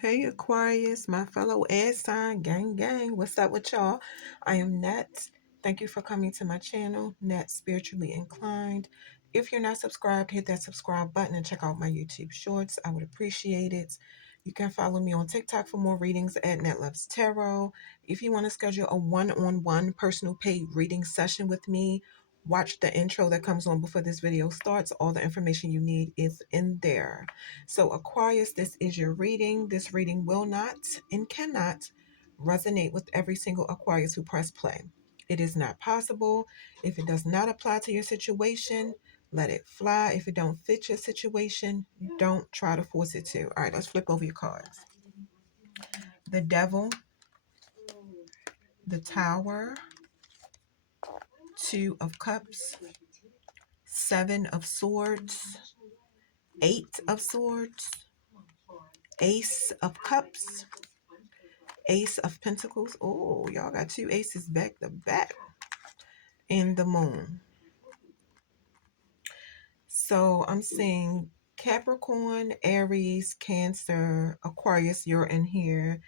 Hey Aquarius, my fellow air sign gang. What's up with y'all? I am Net. Thank you for coming to my channel, Net Spiritually Inclined. If you're not subscribed, hit that subscribe button and check out my YouTube shorts. I would appreciate it. You can follow me on TikTok for more readings at Net Loves Tarot. If you want to schedule a one-on-one personal paid reading session with me, watch the intro that comes on before this video starts. All the information you need is in there. So Aquarius, this is your reading. This reading will not and cannot resonate with every single Aquarius who press play. It is not possible. If it does not apply to your situation, let it fly. If it don't fit your situation, don't try to force it to. All right, let's flip over your cards. The Devil, the Tower, Two of Cups, Seven of Swords, Eight of Swords, Ace of Cups, Ace of Pentacles. Oh, y'all got two aces back to back. And the Moon. So I'm seeing Capricorn, Aries, Cancer, Aquarius, you're in here.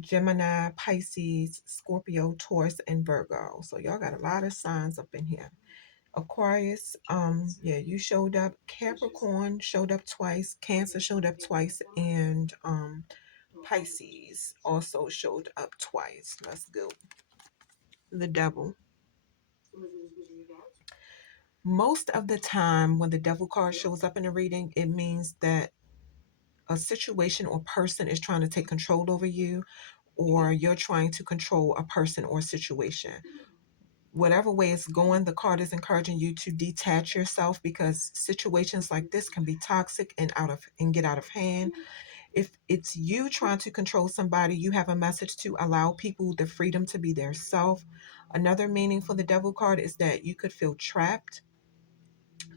Gemini, Pisces, Scorpio, Taurus, and Virgo. So y'all got a lot of signs up in here. Aquarius, yeah, you showed up. Capricorn showed up twice. Cancer showed up twice. And Pisces also showed up twice. Let's go. The Devil. Most of the time when the Devil card shows up in a reading, it means that a situation or person is trying to take control over you, or you're trying to control a person or situation. Whatever way it's going, the card is encouraging you to detach yourself, because situations like this can be toxic and get out of hand. If it's you trying to control somebody, you have a message to allow people the freedom to be their self. Another meaning for the Devil card is that you could feel trapped,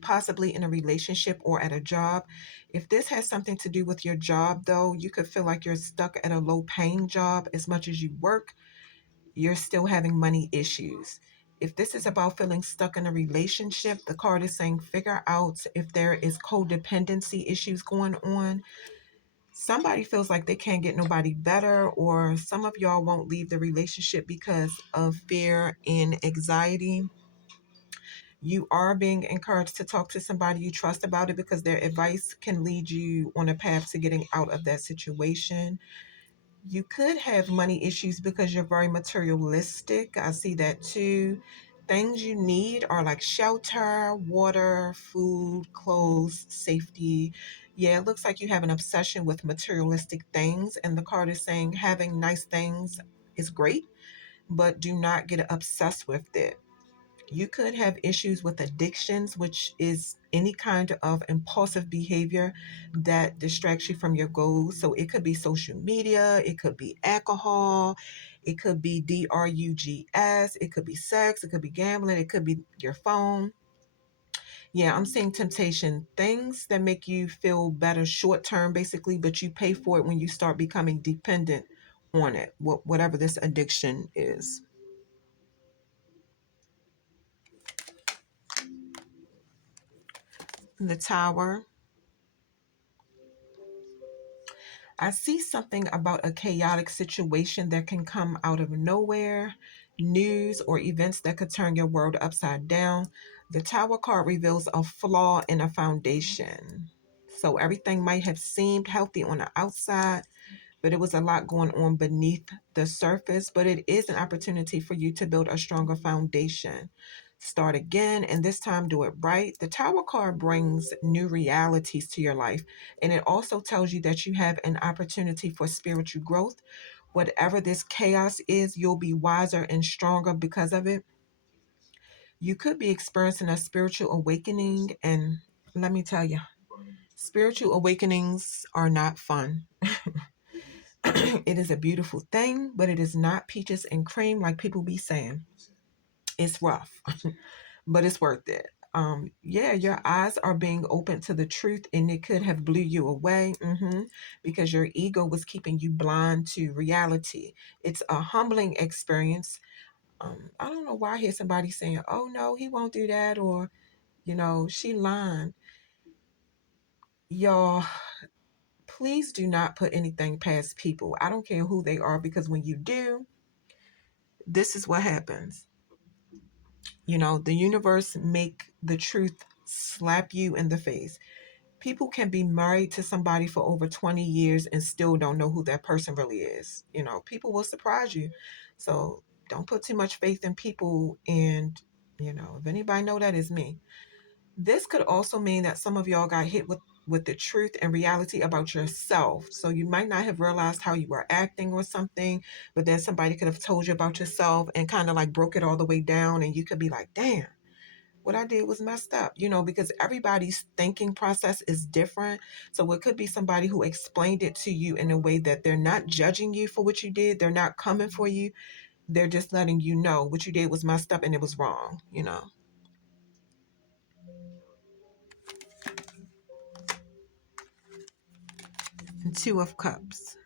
possibly in a relationship or at a job. If this has something to do with your job, though, you could feel like you're stuck at a low paying job. As much as you work, you're still having money issues. If this is about feeling stuck in a relationship, the card is saying figure out if there is codependency issues going on. Somebody feels like they can't get nobody better, or some of y'all won't leave the relationship because of fear and anxiety. You are being encouraged to talk to somebody you trust about it, because their advice can lead you on a path to getting out of that situation. You could have money issues because you're very materialistic. I see that too. Things you need are like shelter, water, food, clothes, safety. Yeah, it looks like you have an obsession with materialistic things, and the card is saying having nice things is great, but do not get obsessed with it. You could have issues with addictions, which is any kind of impulsive behavior that distracts you from your goals. So it could be social media, it could be alcohol, it could be drugs, it could be sex, it could be gambling, it could be your phone. Yeah, I'm seeing temptation, things that make you feel better short term, basically, but you pay for it when you start becoming dependent on it, whatever this addiction is. The Tower. I see something about a chaotic situation that can come out of nowhere, news or events that could turn your world upside down. The Tower card reveals a flaw in a foundation. So everything might have seemed healthy on the outside, but it was a lot going on beneath the surface. But it is an opportunity for you to build a stronger foundation. Start again, and this time do it right. The Tower card brings new realities to your life, and it also tells you that you have an opportunity for spiritual growth. Whatever this chaos is, you'll be wiser and stronger because of it. You could be experiencing a spiritual awakening, and let me tell you, spiritual awakenings are not fun. It is a beautiful thing, but it is not peaches and cream like people be saying. It's rough, but it's worth it. Yeah, your eyes are being open to the truth, and it could have blew you away, because your ego was keeping you blind to reality. It's a humbling experience. I don't know why I hear somebody saying, "Oh no, he won't do that," or she lying. Y'all, please do not put anything past people. I don't care who they are, because when you do, this is what happens. The universe make the truth slap you in the face. People can be married to somebody for over 20 years and still don't know who that person really is. People will surprise you. So don't put too much faith in people. And, if anybody know, that is me. This could also mean that some of y'all got hit with the truth and reality about yourself. So you might not have realized how you were acting or something, but then somebody could have told you about yourself and kind of like broke it all the way down. And you could be like, damn, what I did was messed up, because everybody's thinking process is different. So it could be somebody who explained it to you in a way that they're not judging you for what you did. They're not coming for you. They're just letting you know what you did was messed up and it was wrong. And Two of Cups.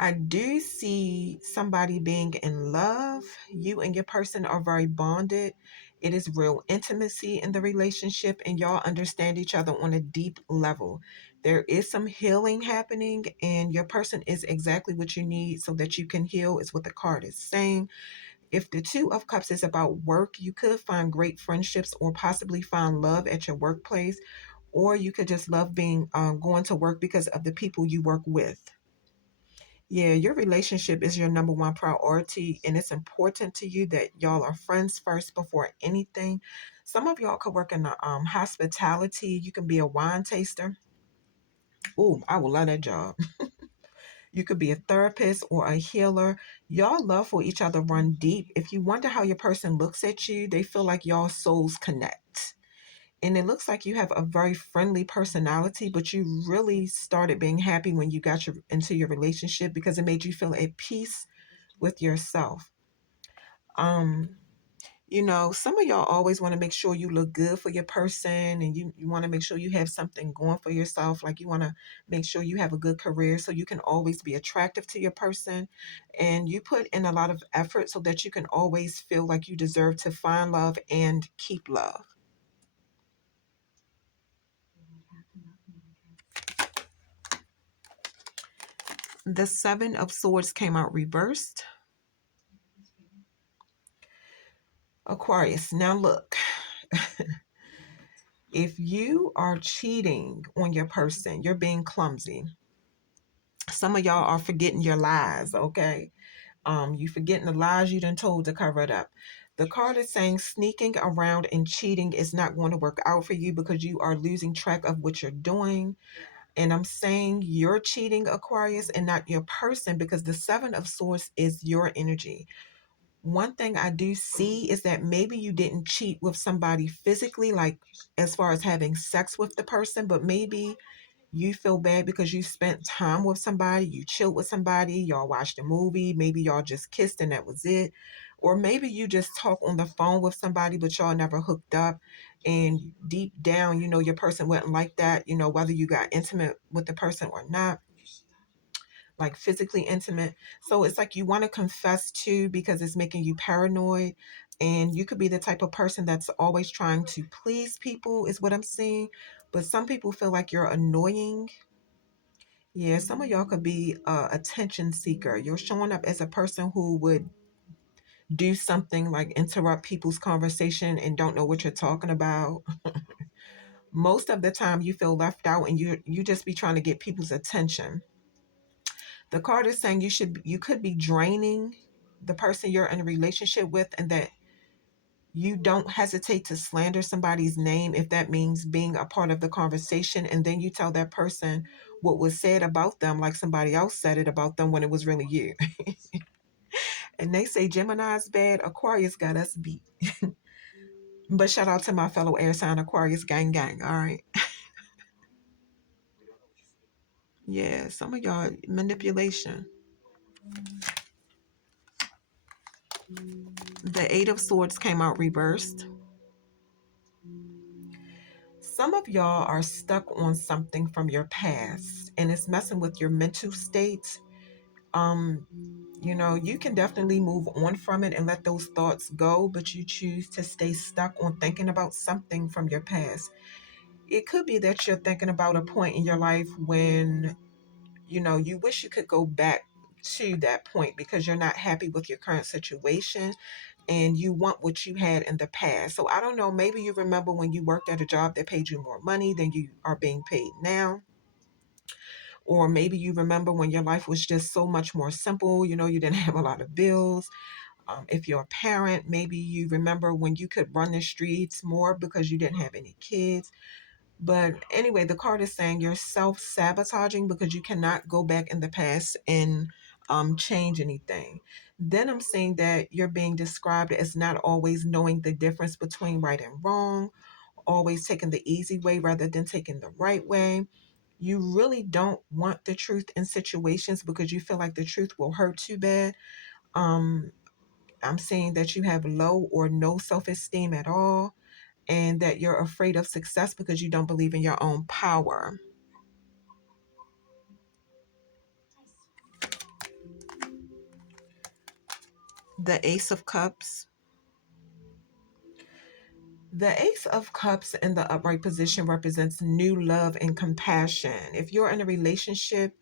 I do see somebody being in love. You and your person are very bonded. It is real intimacy in the relationship, and y'all understand each other on a deep level. There is some healing happening, and your person is exactly what you need so that you can heal, is what the card is saying. If the Two of Cups is about work, you could find great friendships or possibly find love at your workplace, or you could just love being going to work because of the people you work with. Yeah, your relationship is your number one priority, and it's important to you that y'all are friends first before anything. Some of y'all could work in the hospitality. You can be a wine taster. Oh, I would love that job. You could be a therapist or a healer. Y'all love for each other run deep. If you wonder how your person looks at you, they feel like y'all souls connect. And it looks like you have a very friendly personality, but you really started being happy when you got into your relationship because it made you feel at peace with yourself. Um, some of y'all always want to make sure you look good for your person, and you want to make sure you have something going for yourself. Like you want to make sure you have a good career so you can always be attractive to your person. And you put in a lot of effort so that you can always feel like you deserve to find love and keep love. The Seven of Swords came out reversed. Aquarius, now look, if you are cheating on your person, you're being clumsy. Some of y'all are forgetting your lies, okay? You forgetting the lies you done told to cover it up. The card is saying sneaking around and cheating is not going to work out for you because you are losing track of what you're doing. And I'm saying you're cheating, Aquarius, and not your person, because the Seven of Swords is your energy. One thing I do see is that maybe you didn't cheat with somebody physically, like as far as having sex with the person, but maybe you feel bad because you spent time with somebody, you chilled with somebody, y'all watched a movie, maybe y'all just kissed and that was it. Or maybe you just talk on the phone with somebody, but y'all never hooked up. And deep down, your person wouldn't like that, whether you got intimate with the person or not, like physically intimate. So it's like you want to confess too because it's making you paranoid. And you could be the type of person that's always trying to please people, is what I'm seeing. But some people feel like you're annoying. Yeah, some of y'all could be a attention seeker. You're showing up as a person who would do something like interrupt people's conversation and don't know what you're talking about. Most of the time you feel left out and you just be trying to get people's attention. The card is saying you could be draining the person you're in a relationship with, and that you don't hesitate to slander somebody's name if that means being a part of the conversation, and then you tell that person what was said about them like somebody else said it about them when it was really you. And they say Gemini's bad, Aquarius got us beat. But shout out to my fellow air sign Aquarius gang gang, all right? Yeah, some of y'all manipulation. The Eight of Swords came out reversed. Some of y'all are stuck on something from your past and it's messing with your mental state. Um, you can definitely move on from it and let those thoughts go, but you choose to stay stuck on thinking about something from your past. It could be that you're thinking about a point in your life when, you wish you could go back to that point because you're not happy with your current situation and you want what you had in the past. So I don't know, maybe you remember when you worked at a job that paid you more money than you are being paid now. Or maybe you remember when your life was just so much more simple, you didn't have a lot of bills. If you're a parent, maybe you remember when you could run the streets more because you didn't have any kids. But anyway, the card is saying you're self-sabotaging because you cannot go back in the past and change anything. Then I'm saying that you're being described as not always knowing the difference between right and wrong, always taking the easy way rather than taking the right way. You really don't want the truth in situations because you feel like the truth will hurt too bad. Um, I'm saying that you have low or no self-esteem at all, and that you're afraid of success because you don't believe in your own power. The Ace of Cups. The Ace of Cups in the upright position represents new love and compassion. If you're in a relationship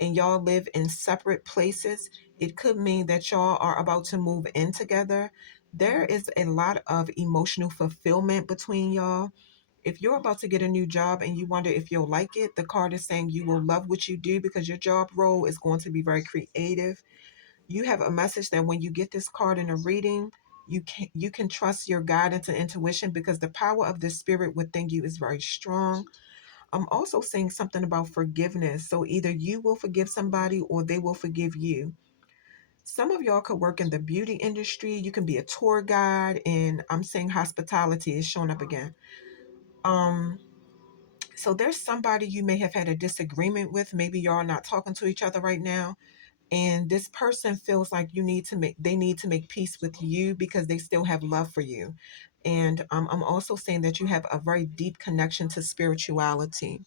and y'all live in separate places, it could mean that y'all are about to move in together. There is a lot of emotional fulfillment between y'all. If you're about to get a new job and you wonder if you'll like it, the card is saying you will love what you do because your job role is going to be very creative. You have a message that when you get this card in a reading, you can trust your guidance and intuition because the power of the spirit within you is very strong. I'm also saying something about forgiveness. So either you will forgive somebody or they will forgive you. Some of y'all could work in the beauty industry. You can be a tour guide, and I'm saying hospitality is showing up again. Um, so there's somebody you may have had a disagreement with. Maybe y'all are not talking to each other right now, and this person feels like they need to make peace with you because they still have love for you. And I'm also saying that you have a very deep connection to spirituality.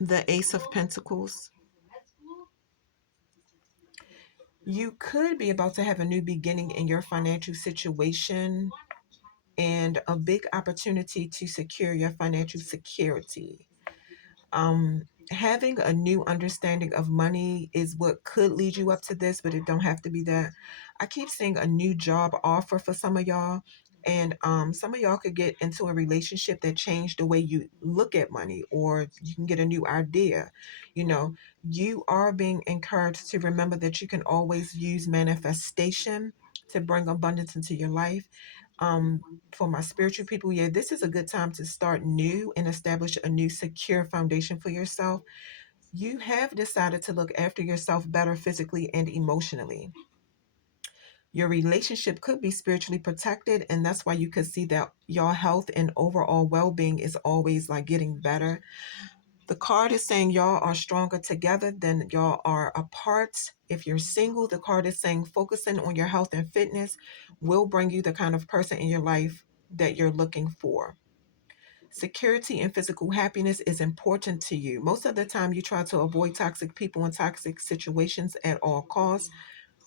The Ace of Pentacles. You could be about to have a new beginning in your financial situation and a big opportunity to secure your financial security. Having a new understanding of money is what could lead you up to this, but it don't have to be that. I keep seeing a new job offer for some of y'all, and some of y'all could get into a relationship that changed the way you look at money, or you can get a new idea. You know, you are being encouraged to remember that you can always use manifestation to bring abundance into your life. um for my spiritual people, yeah, this is a good time to start new and establish a new secure foundation for yourself. You have decided to look after yourself better physically and emotionally. Your relationship could be spiritually protected, and that's why you could see that your health and overall well-being is always like getting better. The card is saying y'all are stronger together than y'all are apart. If you're single, the card is saying focusing on your health and fitness will bring you the kind of person in your life that you're looking for. Security and physical happiness is important to you. Most of the time, you try to avoid toxic people and toxic situations at all costs,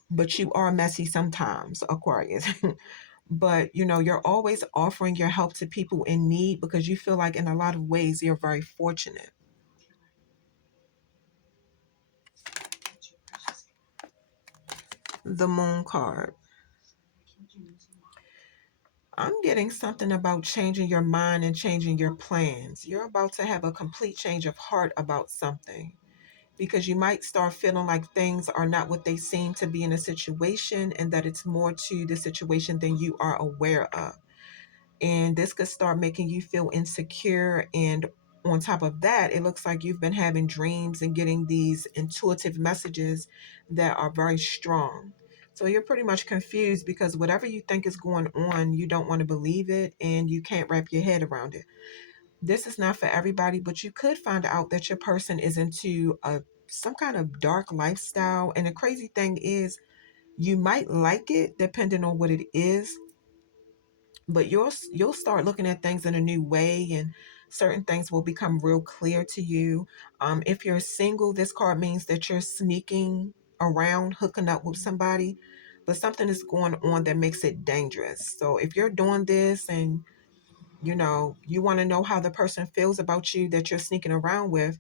but you are messy sometimes, Aquarius. But you're always offering your help to people in need because you feel like in a lot of ways you're very fortunate. The Moon card. I'm getting something about changing your mind and changing your plans. You're about to have a complete change of heart about something because you might start feeling like things are not what they seem to be in a situation and that it's more to the situation than you are aware of. And this could start making you feel insecure. And on top of that, it looks like you've been having dreams and getting these intuitive messages that are very strong. So you're pretty much confused because whatever you think is going on, you don't want to believe it and you can't wrap your head around it. This is not for everybody, but you could find out that your person is into some kind of dark lifestyle. And the crazy thing is, you might like it depending on what it is, but you'll start looking at things in a new way, and certain things will become real clear to you. If you're single, this card means that you're sneaking around hooking up with somebody, but something is going on that makes it dangerous. So if you're doing this and you want to know how the person feels about you that you're sneaking around with,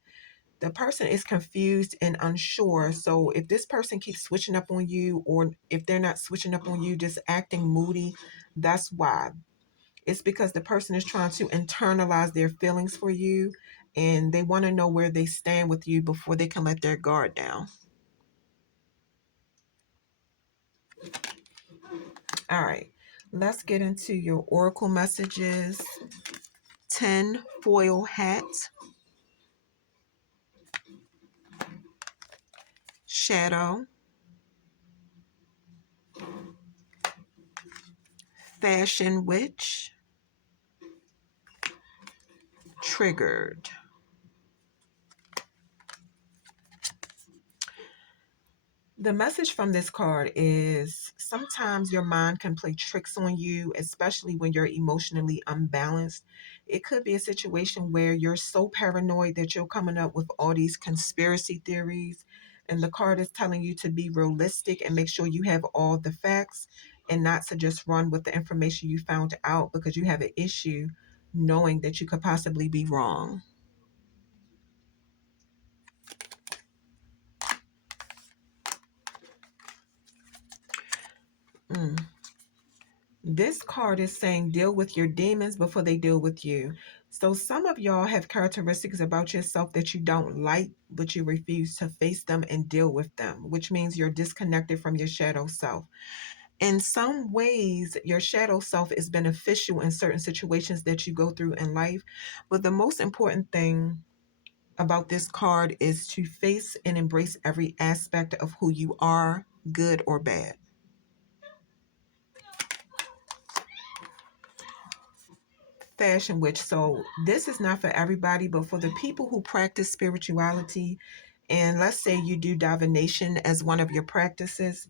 the person is confused and unsure. So if this person keeps switching up on you, or if they're not switching up on you, just acting moody, that's why. It's because the person is trying to internalize their feelings for you, and they want to know where they stand with you before they can let their guard down. All right, let's get into your oracle messages. 10 foil hat, shadow, fashion witch, triggered. The message from this card is sometimes your mind can play tricks on you, especially when you're emotionally unbalanced. It could be a situation where you're so paranoid that you're coming up with all these conspiracy theories. And the card is telling you to be realistic and make sure you have all the facts and not to just run with the information you found out because you have an issue knowing that you could possibly be wrong. Mm. This card is saying deal with your demons before they deal with you. So some of y'all have characteristics about yourself that you don't like, but you refuse to face them and deal with them, which means you're disconnected from your shadow self. In some ways, your shadow self is beneficial in certain situations that you go through in life. But the most important thing about this card is to face and embrace every aspect of who you are, good or bad. Fashion witch. So this is not for everybody, but for the people who practice spirituality, and let's say you do divination as one of your practices,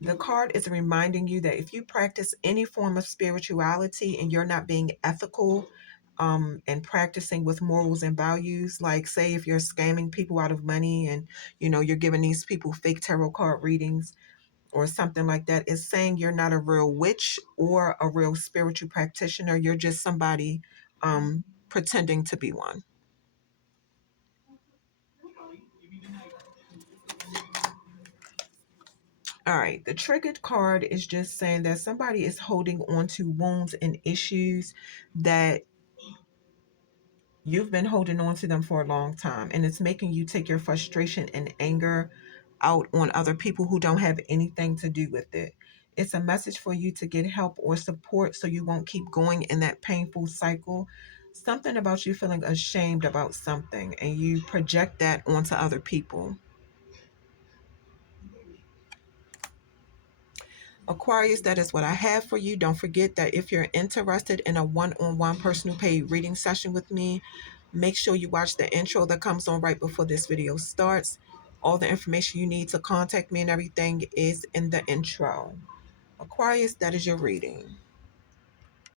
the card is reminding you that if you practice any form of spirituality and you're not being ethical, and practicing with morals and values, like say if you're scamming people out of money and you're giving these people fake tarot card readings or something like that, is saying you're not a real witch or a real spiritual practitioner. You're just somebody pretending to be one. All right, the triggered card is just saying that somebody is holding on to wounds and issues that you've been holding on to them for a long time, and it's making you take your frustration and anger out on other people who don't have anything to do with it. It's a message for you to get help or support so you won't keep going in that painful cycle. Something about you feeling ashamed about something and you project that onto other people. Aquarius, that is what I have for you. Don't forget that if you're interested in a one-on-one personal paid reading session with me, make sure you watch the intro that comes on right before this video starts. All the information you need to contact me and everything is in the intro. Aquarius, that is your reading.